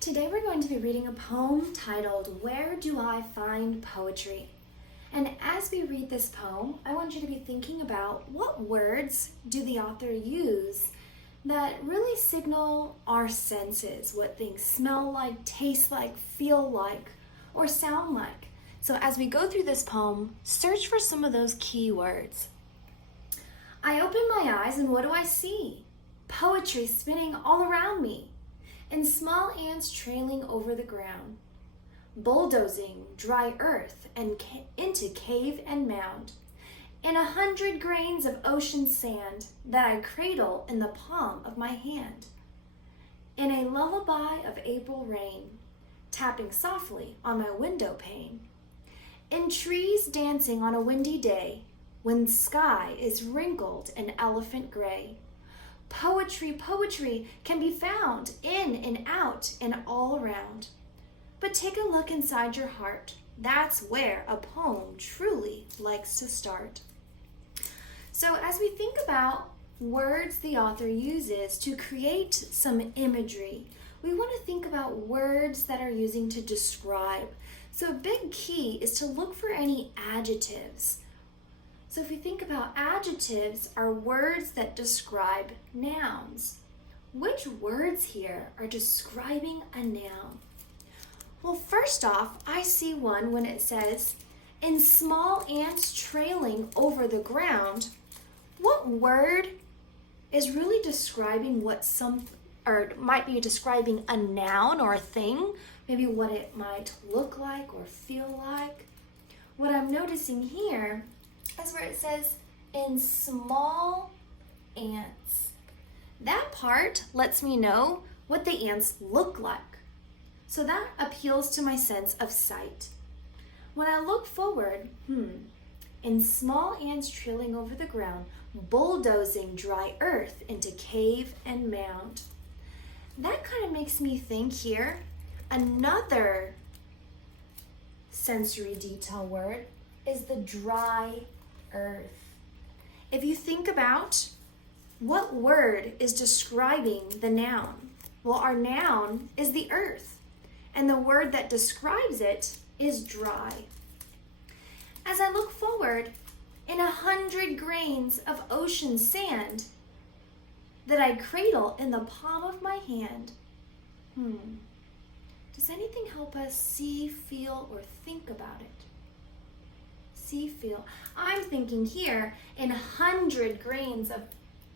Today we're going to be reading a poem titled, Where Do I Find Poetry? And as we read this poem, I want you to be thinking about what words do the author use that really signal our senses, what things smell like, taste like, feel like, or sound like. So as we go through this poem, search for some of those key words. I open my eyes and what do I see? Poetry spinning all around me, and small ants trailing over the ground, bulldozing dry earth and into cave and mound, and 100 grains of ocean sand that I cradle in the palm of my hand, in a lullaby of April rain, tapping softly on my window pane, in trees dancing on a windy day, when sky is wrinkled and elephant gray. Poetry, poetry can be found in and out and all around. But take a look inside your heart. That's where a poem truly likes to start. So as we think about words the author uses to create some imagery, we want to think about words that are using to describe. So a big key is to look for any adjectives. So if we think about adjectives are words that describe nouns. Which words here are describing a noun? Well, first off, I see one when it says, in small ants trailing over the ground. What word is really describing or might be describing a noun or a thing? Maybe what it might look like or feel like. What I'm noticing here is where it says, in small ants. That part lets me know what the ants look like. So that appeals to my sense of sight. When I look forward, in small ants trailing over the ground, bulldozing dry earth into cave and mound. That kind of makes me think here, another sensory detail word is the dry earth. If you think about what word is describing the noun, well, our noun is the earth, and the word that describes it is dry. As I look forward, in 100 grains of ocean sand that I cradle in the palm of my hand. Does anything help us see, feel, or think about it? See, feel. I'm thinking here in 100 grains of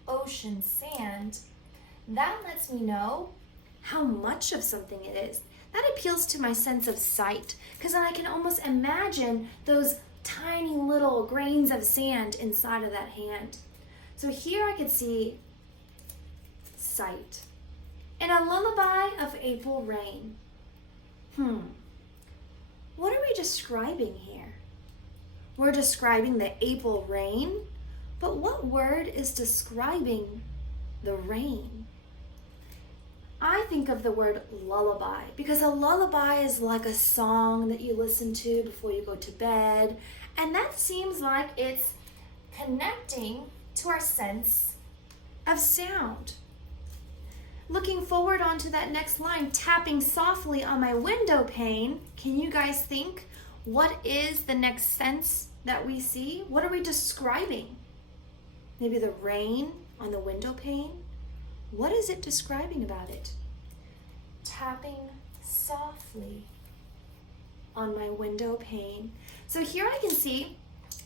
ocean sand. That lets me know how much of something it is. That appeals to my sense of sight, because then I can almost imagine those tiny little grains of sand inside of that hand. So here I could see sight. In a lullaby of April rain. What are we describing here? We're describing the April rain, but what word is describing the rain? I think of the word lullaby, because a lullaby is like a song that you listen to before you go to bed, and that seems like it's connecting to our sense of sound. Looking forward onto that next line, tapping softly on my window pane, can you guys think? What is the next sense that we see? What are we describing? Maybe the rain on the window pane? What is it describing about it? Tapping softly on my window pane. So here I can see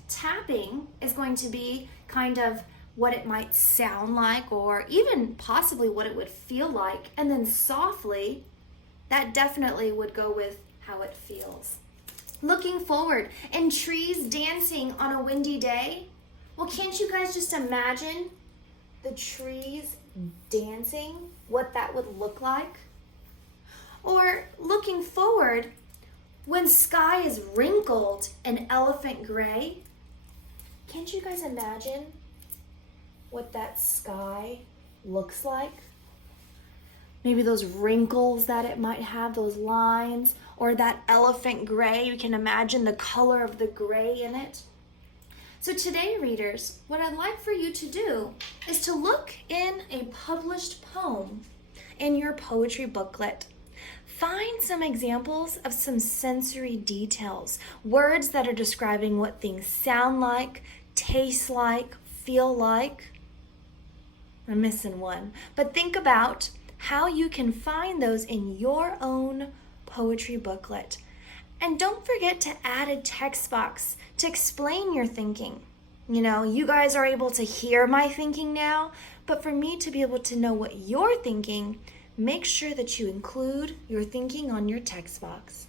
tapping is going to be kind of what it might sound like, or even possibly what it would feel like. And then softly, that definitely would go with how it feels. Looking forward, and trees dancing on a windy day. Well, can't you guys just imagine the trees dancing, what that would look like? Or looking forward, when sky is wrinkled and elephant gray. Can't you guys imagine what that sky looks like? Maybe those wrinkles that it might have, those lines, or that elephant gray. You can imagine the color of the gray in it. So today, readers, what I'd like for you to do is to look in a published poem in your poetry booklet. Find some examples of some sensory details, words that are describing what things sound like, taste like, feel like. I'm missing one, but think about how you can find those in your own poetry booklet. And don't forget to add a text box to explain your thinking. You know, you guys are able to hear my thinking now, but for me to be able to know what you're thinking, make sure that you include your thinking on your text box.